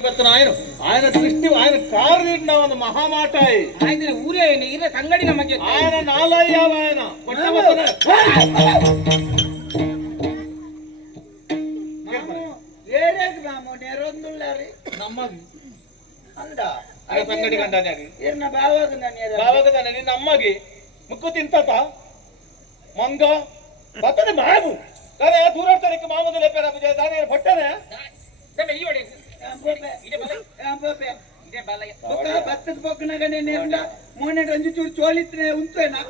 ఆయన ఆయన దృష్టి ఆయన కారు ಒಂದು ಮಹಾಮಾಟಾಯಿ ఆయన ఊరే ఇరే కంగడి నమ్మకే ఆయన నాలయ్యావ ఆయన కొట్టబోతున్నా వేరేకి రాము నెరొందుల్లారి ನಮ್ಮಗಿ ಅಂದ ಅಯ್ಯ ತಂಗಡಿ ಗಂಡನೇ ಇರ್ನ ಬಾವಾಗನ ಬಾವಾಗದಾನೆ ನಿನ್ನ ಅಮ್ಮಗೆ ಮುಕ್ಕು ತಿಂತತ ಮಂಗ ಬತ್ತನೆ ಮಾವು ತಾನೇ ದೂರ ತರಕ್ಕೆ ಮಾಮೂದು ಲೆಪ್ಪರ ಬಜೆ ತಾನೇ ಹೊಟ್ಟನೆ ಬೆ ಈವಡೆ ಅಂಬೋಪೆ ಅಂಬೋಪೆ ಇದೆ ಬಾಲಯ್ಯ ಬೊಕ್ಕ ಬತ್ತದ ಬೊಕ್ಕನಗನೆ ನೆರ್ಲ ಮೋನೆಡ ಒಂಚೂರು ಚೋಳಿತ್ನೆ ಉಂತೇನಾ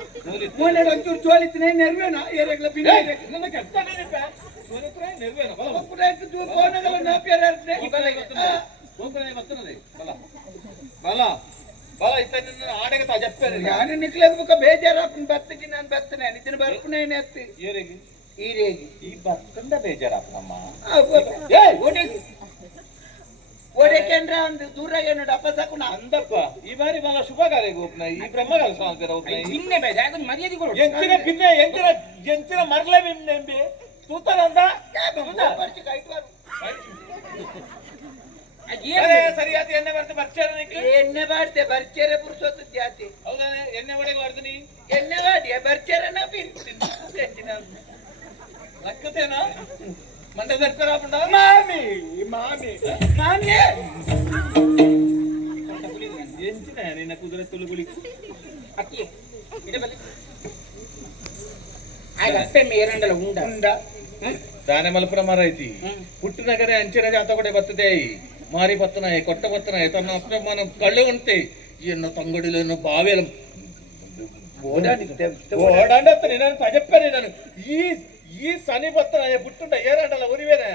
ಮೋನೆಡ ಒಂಚೂರು ಚೋಳಿತ್ನೆ ನೆರ್ವೇನಾ ಏರೆಗ್ಲ ಬಿನೆ ನನ್ನ ಕೆಟ್ಟನೆ ನೆಪ ಚೋಳಿತ್ರೆ ನೆರ್ವೇನಾ ಬಲ ಬೊಕ್ಕುಡಕ್ಕೆ ತೂ ಕೋನಗಲ ನಾಪಿಯರ ಅರ್ತೆ ಹೋಗನೆ ಬತ್ತನೆ ಬಲ ಬಲ ಬಲ ಇತ್ತ ನಿನ್ನ ಆಡೆಗೆ ತಾ ಜಪ್ಪೆ ನಾನು ನಿಕ್ಲೇದ ಬೊಕ್ಕ ಬೇಜಾರ ಬತ್ತಗಿ ನಾನು ಬತ್ತನೆ ನಿತಿನ ಬರ್ಪನೆ ನೆತ್ತಿ ಏರೆಗಿ ಈರೇಗಿ ಈ ಬತ್ತಂದ ಬೇಜಾರಪ್ಪನಮ್ಮ ಏಯ್ ಓಡಿ ಓಡೇಕೇಂದ್ರ ಒಂದು ದೂರಾಗೆ ನೋಡು ಅಪ್ಪಸಕುನ ಅಂದಪ್ಪ ಈ ಬಾರಿ ಬಲ ಶುಭಕಾರ್ಯ ಹೋಗ್ನ ಈ ಬ್ರಹ್ಮಗಾಲ ಸಾಂತರ ಹೋಗ್ನ ಪಿನ್ನೆ ಬೇಜ ಅದನ್ನ ಮರ್ಯಾದೆ ಕೊಡು ಎಂಚಿನ ಪಿನ್ನೆ ಎಂಚಿನ ಮರ್ಲೆ ಬಿನ್ನೆಂಬಿ ತೂತನಂದ ಬರ್ಚಿ ಕೈಟ್ವಾರು ಅರೆ ಸರಿಯಾತಿ ಎಣ್ಣೆ ಬರ್ತೆ ಬರ್ಚಾರ ನಿಕ್ಕೆ ಎಣ್ಣೆ ಬಾಡ್ತೆ ಬರ್ಚೇರೆ ಪುರುಷೋತ್ತು ಜಾತಿ ಹೌದಾನೆ ಎಣ್ಣೆ ಒಳಗೆ ಬರ್ತೀನಿ ಎಣ್ಣೆ ಬಾಡಿ ಬರ್ಚೇರನ ಪಿರ್ತೀನಿ ಲಕ್ಕತೇನಾ ಮಂಡ ದರ್ಪರ ಪುಂಡ ಮಾಮಿ ಮಾಮಿ ಮಾಮಿ ಎಂಚಿನ ನಿನ್ನ ಕುದುರೆ ತುಳುಗುಳಿ ಅಕ್ಕಿ ಇದೆ ಬಲ್ಲಿ ಆಯ್ತು ಅಷ್ಟೇ ಮೇರಂಡಲ ಉಂಡ ಉಂಡ ದಾನೆ ಮಲ್ಪುರ ಮರ ಐತಿ ಪುಟ್ಟಿನಗರೆ ಅಂಚಿನ ಜಾತ ಕೊಡೆ ಬರ್ತದೆ ಮಾರಿ ಬತ್ತನ ಕೊಟ್ಟ ಬತ್ತನ ತನ್ನ ಅಪ್ಪ ಮನ ಕಳ್ಳೆ ಉಂಟೆ ಎನ್ನ ತಂಗಡಿಲೇನು ಬಾವೆಲ್ಲ ಓಡಾಡತ್ತ ನಾನು ತಜಪ್ಪನೆ ನಾನು ಈ ಸನಿ ಬತ್ತನ ಪುಟ್ಟುಂಡ ಏರಾಡಲ್ಲ ಉರಿವೇನಯ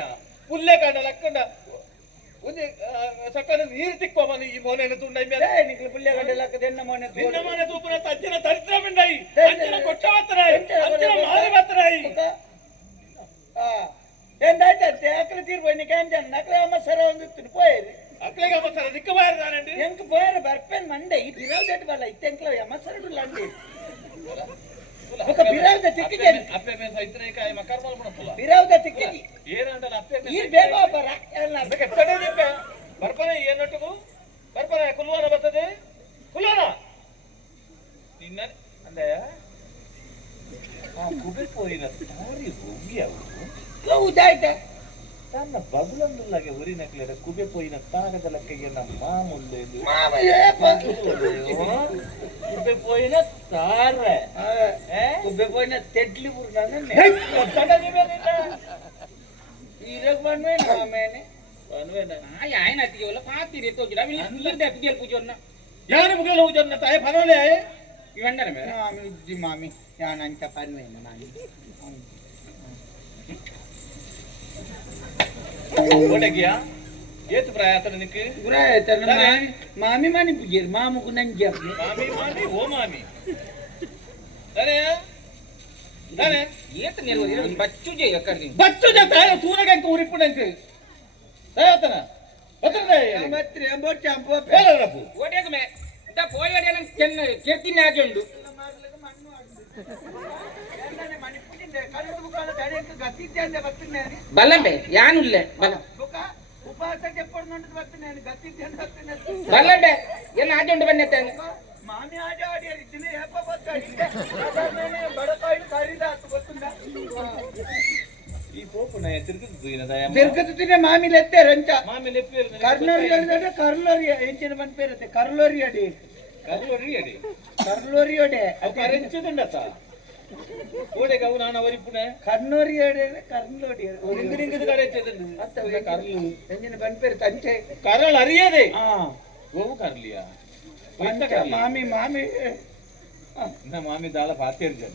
ಪುಲ್ಲೆ ಕಾಂಡಲ್ಲ ಅಕ್ಕಂಡ ಒಂದು ಸಕ್ಕನ ನೀರು ತಿಕ್ಕೋಮನಿ ಈ ಮೋನೆನ ತುಂಡ ಮೇಲೆ ನಿಕ್ಲು ಪುಲ್ಯ ಗಂಟೆಲ್ಲ ದೆನ್ನ ಮೋನೆ ನಿನ್ನ ಮನೆ ತೂಪನ ತಜ್ಜನ ದರಿದ್ರ ಮಿಂಡೈ ಅಂಚಿನ ಕೊಟ್ಟ ಬತ್ತನಾಯಿ ಅಂಚಿನ ಮಾರಿ ಬತ್ತನಾಯಿ ಎಂದಾಯ್ತಂತೆ ಅಕ್ಲ ತೀರ್ಬೋಯ್ನಿ ಕ್ಯಾಂಜನ್ ನಕ್ಲ ಅಮ್ಮ ಸರ ಒಂದು ಪೋಯಿರಿ ಅಕ್ಲೆಗೆ ಅಮ್ಮ ಸರ ದಿಕ್ಕ ಬಾರದಾನಂಡಿ ಎಂಕ್ ಪೋಯರ ಬರ್ಪೇನ್ ಮಂಡೆ ಈ ಬಿರಾವ್ ದಟ್ ಬಲ್ಲ ಇತ್ತೆಂಕ್ಲ ಅಮ್ಮ ಸರಡು ಲಂಡಿ ఒక బిరావుద తిక్కిಗೆ ಅಪ್ಪೆ ಮೇಲೆ ಸೈತ್ರೆ ಕಾಯಿ ಮಕರ್ ಮಲ್ಪುಣ ಬಿರಾವುದ ತಿಕ್ಕಿಗೆ ಏನಂಡಲ್ಲ ಅಪ್ಪೆ ಮೇಲೆ ಈ ಬೇಗ ಬರ ಎಲ್ಲ ಕೆಟ್ಟಡೆ ನಿಪ್ಪೆ ಬರ್ಪನೆ ಏನೊಟ್ಟದು ಬರ್ಪನೆ ಕುಲ್ವಾನ ಬರ್ತದೆ ಕುಲ್ವಾನ ನಿನ್ನ ಅಂದೆ ಆ ಕುಬೆ ಪೋಯಿನ ಸಾರಿ ಹೋಗಿ ಅವರು ಹೌದಾಯ್ತ ತನ್ನ ಬಗುಲಂದುಲ್ಲಾಗೆ ಉರಿನಕ್ಲೆರ ಕುಬೆ ಪೋಯಿನ ತಾಗದ ಲಕ್ಕೆಗೆ ನಮ್ಮ ಮಾಮುಲ್ಲೇದು ಕುಬೆ ಪೋಯಿನ ತಾರೆ ಕುಬ್ಬೆ ಪೋಯಿನ ತೆಡ್ಲಿ ಬುರ್ನ ಈರಗ್ ಬನ್ವೆ ನಾಮೇನೆ ಬನ್ವೇನ ఆయన అతికి వల్ల పాతిరి తో గిడ వి నీర్ అతికి పూజన్న ಯಾರು ಮುಗಲ ಹೋಜನ್ನ ತಾಯ ಫನೋಲೆ ఇవండర మే ಮಾಮಿ ಉಜ್ಜಿ ಮಾಮಿ ಯಾನಂತ ಪನ್ವೇನ ಮಾಮಿ ಓಡಗಿಯ ಏತು ಪ್ರಾಯತನ ನಿಕ್ಕೆ ಗುರಾಯತನ ಮಾಮಿ ಮಾನಿ ಪುಜೇರ್ ಮಾಮುಕು ನಂಜ ಮಾಮಿ ಮಾಮಿ ಓ ಮಾಮಿ ಅರೆ ಅರೆ ఏత నిలవ బచ్చు జే ఎక్కడి ಬಚ್ಚು ಜತಾಯ ತೂನಗೆ ಉರಿಪುಡಂತೆ ದಯತನ ಬತ್ರದೆ ಮತ್ರಿ ಅಂಬೋರ್ ಚಾಂಪೋ ಬೇಲರಪು ఓడేక మే ఇంత పోయాడేన చెన్న చేతి నాజండు బల్లంబే యానుల్లే బల ಉಪವಾಸ ಚೆಪ್ಪಡ್ ನೋಡಿದ್ ಬರ್ತೀನಿ ಗತ್ತಿದ್ದೇನೆ ಬಲ್లంಬೆ ಏನ ಆಜಂಡು ಬನ್ನೆತ್ತಾನೆ ಮಾಮಿ ಆಟ ಆಡಿಯರಿದ್ದೀನಿ ಹೇಪ ಬಡಕಾಯಿ ಕರಿದ ಆತು ಗೊತ್ತುಂಡ ಈ ಪೋಪುನ ತಿರುಗಿದು ದಿನ ದಯ ತಿರ್ಗತಿನ ಮಾಮಿ ಲೆತ್ತೆ ರಂಚ ಮಾಮಿ ಲೆಪ್ಪೇರು ಕರ್ನೂರಿ ಹೇಳಿದ್ರೆ ಕರ್ಲೋರಿ ಎಂಚಿನ ಬಂದ್ ಪೇರತ್ತೆ ಕರ್ಲೋರಿ ಅಡಿ ಕರ್ಲೋರಿ ಅಡಿ ಕರ್ಲೋರಿ ಅಡೆ ಅವ ಕರೆಂಚುದಂಡತ ಓಡೆಗ ಅವು ನಾನು ಅವರಿಪ್ಪುನ ಕರ್ನೂರಿ ಅಡೆ ಕರ್ಲೋಡಿ ಇಂಗಿರಿಂಗಿದ ಕಡೆ ಚೆದಂಡು ಅತ್ತ ಕರ್ಲು ಎಂಚಿನ ಬಂದ್ ಪೇರತ್ತೆ ಅಂಚೆ ಕರಳ ಅರಿಯದೆ ಹಾ ಗೋವು ಕರ್ಲಿಯ ಮಾಮಿ ಮಾಮಿ ಇನ್ನ ಮಾಮಿ ದಾಳ ಪಾತೇರ್ ಜನ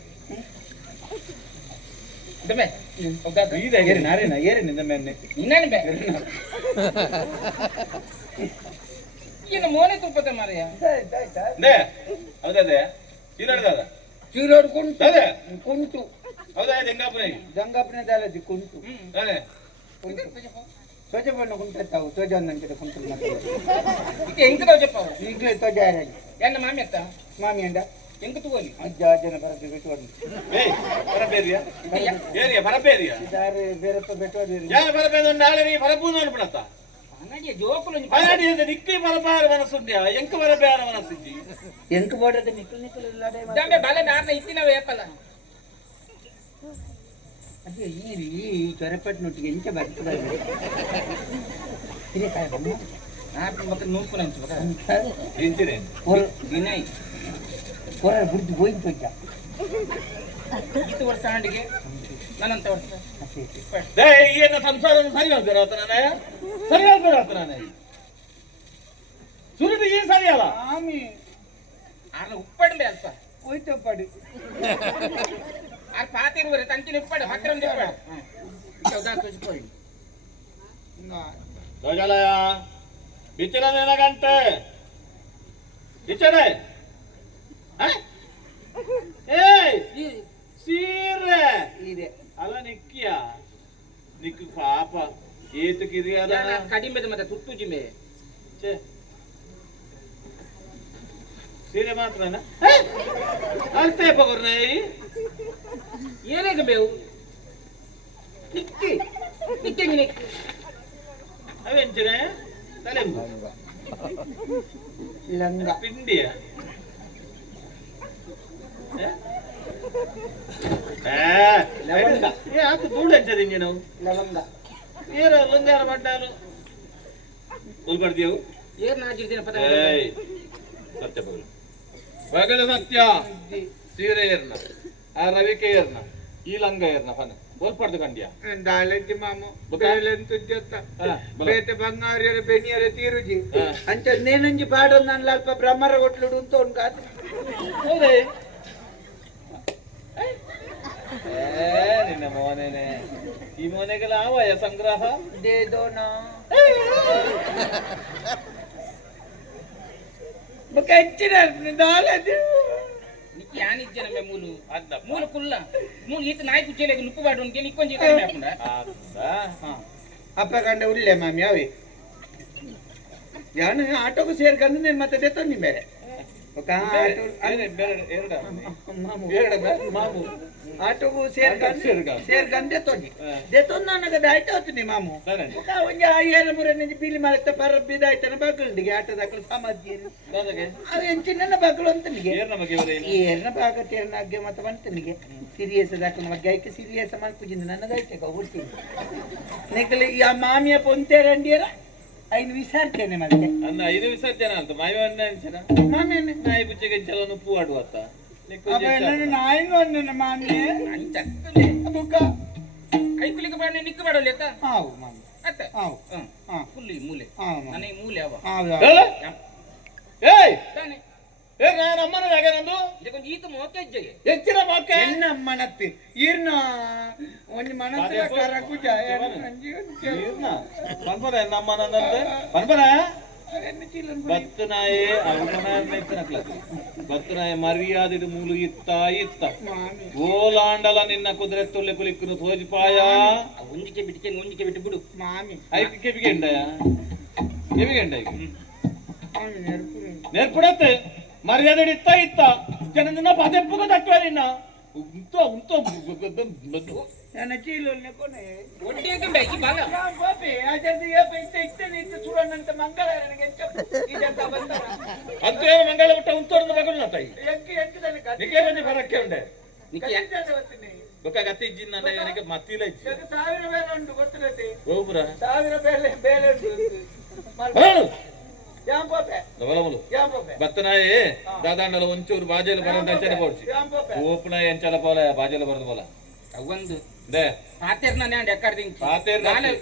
ದಮೆ ಒಗ್ಗ ಬೀದ ಏರಿ ನಾರೇನ ಏರಿ ನಿಂದ ಮೇನೆ ಇನ್ನೇನು ಬೇ ಏನು ಮೋನೆ ತುಪ್ಪತೆ ಮಾರಯ್ಯ ನೇ ಹೌದದೆ ಚೀರಡ್ದದ ಚೀರೋಡ್ ಕುಂಟು ಅದೇ ಕುಂಟು ಹೌದಾ ಜಂಗಾಪುರ ಜಂಗಾಪುರ ದಾಲದಿ ಕುಂಟು ಅದೇ ತೋಜ ಬಣ್ಣ ಕುಂಟು ತೋಜ ಅಂದಂಕಿದ ಕುಂಟು ಇದು ಎಂಕದವ చెప్పావు ಈಗಲೇ ತೋಜ ಯಾರಾಗಿ ಎನ್ನ ಮಾಮಿ ಅತ್ತ ಮಾಮಿ ಅಂಡ ಎಂಕ ತಗೋಲಿ ಅಜ್ಜ ಅಜ್ಜನ ಬರದ್ದು ಬಿಟ್ಟೋಡಿ ಏಯ್ ಬರಬೇರಿಯಾ ಏರಿಯಾ ಬರಬೇರಿಯಾ ಇದಾರೆ ಬೇರೆಪ್ಪ ಬಿಟ್ಟೋಡಿ ಯಾರು ಬರಬೇದು ನಾಳೆ ನೀ ಬರಬೂನು ಅನ್ಬಿಡತ್ತ ಅನಡಿಯ ಜೋಕುಲು ಅನಾಡಿದ ನಿಕ್ಕಿ ಬರಬಾರ ಮನಸ್ಸುಂಡ್ಯಾ ಎಂಕ ಬರಬಾರ ಮನಸ್ಸಿದ್ದಿ ಎಂಕ ಬೋಡದ ನಿಕ್ಕಲ್ ನಿಕ್ಕಲ್ ಇಲ್ಲಡೆ ದಂಬೆ ಬಲೆ ನಾರ್ನ ಇತ್ತಿನ ವೇಪಲ್ಲ ಅದೇ ಈ ಚೊರಪಟ್ಟಿನೊಟ್ಟಿಗೆ ಎಂಚ ಬರ್ತದೆ ಇದೆ ಕಾಯ ನಾರ್ನ ಮತ್ತೆ ನೂಕು ನಂಚು ಬಕ ಎಂಚಿನೆ ದಿನೈ ಹೊರ ಬುಡ್ದು ಹೋಯ್ತು ಕೊಚ್ಚ ಇತ್ತು ವರ್ಷ ಹಂಡಿಗೆ ನನ್ನಂತ ವರ್ಷ ದೇ ಏನ ಸಂಸಾರವನ್ನು ಸರಿ ಹೇಳ್ತಾರ ನಾನೇ ಸರಿ ಹೇಳ್ತಾರ ನಾನೇ ಸುರುಡು ಈ ಸರಿ ಅಲ್ಲ ಆಮಿ ಆರ್ನ ಉಪ್ಪಡ್ಲೆ ಅಲ್ಪ ಹೋಯ್ತು ಪಡಿ ಆರ್ ಪಾತಿರುವರೆ ತಂಚಿನ ಉಪ್ಪಡ ಹಕ್ರಂ ಉಪ್ಪಡ ಚೌದಾ ತುಜ್ಕೋಯಿ ದೊಡ್ಡಲಯ ಬಿಚ್ಚನ ನೆನಗಂಟೆ ಬಿಚ್ಚನೆ ಏಯ್ ಸೀರೆ ಇದೆ ಅಲ್ಲ ನಿಕ್ಕಿಯ ನಿಕ್ಕು ಪಾಪ ಏತು ಕಿರಿಯದ ಕಡಿಮೆದ ಮತ್ತೆ ತುಟ್ಟು ಜಿಮೆ ಛೇ ಸೀರೆ ಮಾತ್ರನಾ ಅರ್ಥ ಪಗೋರ್ನ ಏನೇಗ ಬೇವು ನಿಕ್ಕಿ ನಿಕ್ಕಿ ನಿಕ್ಕಿ ಅವೆಂಚನೆ ತಲೆಂಬು ಲಂಗ ಪಿಂಡಿಯ ಆತು ಧೂಳು ಹಂಚದ ಇಂಜಿ ನಾವು ಲವಂಗ ಏರು ಲಂಗಾರ ಬಡ್ಡಾಲು ಉಲ್ಬಡ್ದಿಯವು ಏರ್ ನಾಜಿರ್ದಿನ ಪದ ಏಯ್ ಸತ್ಯ ಬಗಲು ಬಗಲು ಸತ್ಯ ಸೀರೆ ಏರ್ನ ಆ ರವಿಕೆ ಏರ್ನ ಈ ಲಂಗ ಏರ್ನ ಫನ ಬೋಲ್ಪಡ್ದು ಕಂಡ್ಯ ದಾಳೆಜ್ಜಿ ಮಾಮು ಬೊಕ್ಕ? ಬೇಲೆಂತು ಜೊತ್ತ ಬೇತೆ ಬಂಗಾರಿಯರ ಬೆಣಿಯರ ತೀರುಜಿ ಹಾ. ಅಂಚ ನೇನಂಜಿ ಪಾಡೊಂದು ನನ್ನ ಅಲ್ಪ ಬ್ರಹ್ಮರ ಕೊಟ್ಲುಡು ಅಂತ ಒಂದು ಕಾತು ಹೌದೇ ನಿನ್ನ ಮೋನೇನೆ ಈ ಮೋನೆಗೆಲ್ಲ ಆವಯ ಸಂಗ್ರಹ ದೇದೋನ ಬೊಕ್ಕ ಹೆಚ್ಚಿನ ದಾಳಜ್ಜಿ ನಿಕ್ಕಿ ಯಾನಿಜ್ಜನ ಮೆ ಮೂಲು ಅದ್ನ ಮೂಲು ಕುಲ್ಲ ಮೂಲು ಈತ ನಾಯಿ ಕುಚ್ಚೆಲೆಗೆ ನುಪ್ಪು ಬಾಡು ಉಂಟೆ ನಿಕ್ಕೊಂಜಿ ಕಡಿಮೆ ಹಾಕೊಂಡ ಅಪ್ಪ ಕಂಡ ಉಳ್ಳೆ ಮಾಮಿ ಯಾವೆ ಯಾನು ಆಟೋಗೂ ಸೇರ್ಕೊಂಡು ನೀನು ಮತ್ತೆ ತೆತ್ತೊಂದಿ ಬೇರೆ ಬೊಕ್ಕ ಮಾಮು ಆಟೋಗೂ ಸೇರ್ಕೊಂಡು ತೆತ್ತೊಂದಿ ತೆತ್ತೊಂದು ನನಗೆ ದಾಯ್ತು ಹೋಗ್ತೀನಿ ಮಾಮು ಬೊಕ್ಕ ಒಂಜಿ ಏರ ಮುರ ನಿಂಜಿ ಬೀಲಿ ಮಾಲತ್ತ ಪರ ಬಿದಾಯ್ತನ ಬಗ್ಗಲ್ಡಿಗೆ ಆಟೋದ ಹಾಕಲು ಸಮಾಧಿ ಅವು ಎಂಚಿನ ಬಗ್ಗಲು ಅಂತ ನಿಗೆ ಏರ್ನ ಭಾಗ ತೇರ್ನಾಗ್ಗೆ ಮತ್ತೆ ಬಂತನಿಗೆ ಸಿರಿಯಸ್ ದಾಖಲ ಬಗ್ಗೆ ಆಯ್ಕೆ ಸಿರಿಯಸ್ ಮಾಡ್ಕುಜಿಂದ ನನಗಾಯ್ತೆ ಹುಡ್ತೀನಿ ನಿಕ್ಕಲಿ ಆ ಮಾಮಿಯ ಪೊಂತೇರಂಡಿಯರ ಐನು ವಿಸಾರ್ತೇನೆ ಮತ್ತೆ ಅನ್ನ 5 ವಿಸರ್ಜನ ಅಂತ ಮಾಯವನ್ನ ಅಂಚನ ಮಾಮಿಯನ್ನ ನಾಯಿ ಬುಚ್ಚಿಗೆ ಚಲನು ಉಪ್ಪು ಆಡುವತ್ತ ನಾಯಿನ ಒಂದು ಮಾಮಿಯೇ ಅಂಚಕ್ಕಲೆ ಬುಕ್ಕ ಕೈ ಕುಲಿಗೆ ಬಾಡಿ ನಿಕ್ಕು ಬಾಡು ಲೆಕ್ಕ ಹಾವು ಮಾಮಿ ಅತ್ತ ಹಾವು ಹಾ ಫುಲ್ಲಿ ಮೂಲೆ ಹಾವು ನನಗೆ ಮೂಲೆ ಅವ ಹಾವು ಏಯ್ ತಾನೆ ಏ ನಾನು ಅಮ್ಮನ ಯಾಕೆ ನಂದು ಇದಕ್ಕೊಂದು ಈತ ಮೋಕೆಜ್ಜೆಗೆ ಹೆಚ್ಚಿನ ಮಕ್ಕ ಎನ್ನ ಮನತ್ತಿ ಈರ್ನ ಒಂದು ಮನಸ್ಸಿನ ಕರಕುಜ ಪನ್ಪರ ನಮ್ಮ ನಂದಂತೆ ಪನ್ಪರ ಬತ್ತನಾಯೇ ಬತ್ತನಾಯ ಮರ್ಯಾದಿಡು ಮೂಲು ಇತ್ತ ಇತ್ತ ಗೋಲಾಂಡಲ ನಿನ್ನ ಕುದುರೆ ತೊಲ್ಲೆ ಕುಲಿಕ್ಕನು ಸೋಜಿಪಾಯ ಒಂದಿಕೆ ಬಿಟ್ಟು ಬಿಡು ಮಾಮಿ ಐಕೆ ಕೆಬಿಗೆಂಡಯ ಕೆಬಿಗೆಂಡ ನೆರ್ಪುಡತ್ತೆ ಮರ್ಯಾದೆ ಇತ್ತ ಇತ್ತ ಜನ ನಿನ್ನ ಪದೆಪ್ಪುಗ ತಟ್ಟುವ ನಿನ್ನ ಉಂತ ಉಂತ ನನ್ನ ಚೀಲೊಲ್ಲೆ ಕೊನೆ ಒಡ್ಡಿಗೆ ಬೇಕಿ ಬಾಲ ಬಾಪಿ ಆಜಾದಿ ಯಪ್ಪ ಇತ್ತ ಸುರಣ್ಣಂತ ಮಂಗಳಾರನಿಗೆ ಇದೆಂತ ಬಂದರ ಅಂತೇ ಮಂಗಳ ಊಟ ಉಂತೋರ್ನ ಬಗಲ್ನ ತಾಯಿ ಎಂಕಿದಲ್ಲಿ ನಿಕ್ಕೆ ಬಂದು ಬರಕ್ಕೆ ಉಂಡೆ ನಿಕ್ಕಿ ಬೊಕ್ಕ ಗತಿ ಇಜ್ಜಿನ ನನಗೆ ಮತ್ತಿಲ ಇಜ್ಜಿ 1000 ಬೇಲೆ ಉಂಟು ಗೊತ್ತಿರತ್ತೆ ಗೋಪುರ 1000 ಬೇಲೆ ಉಂಟು ಯಾಂಪೋಪೆ ನವಲಮಲು ಯಾಂಪೋಪೆ ಬತ್ತನಾಯೇ ದಾದಾಂಡಲ ಒಂಚೂರು ಬಾಜೆಲು ಬರಂದ ಅಂಚನೆ ಬೋಡ್ಸಿ ಯಾಂಪೋಪೆ ಓಪನ ಎಂಚಲ ಪೋಲ ಬಾಜೆಲು ಬರದು ಪೋಲ ಒಂದು ದೇ ಪಾತೆರ್ನ ನ್ಯಾಂಡ ಎಕ್ಕರ್ದಿಂಗ್ ಪಾತೆರ್ನ ನಾಳೆ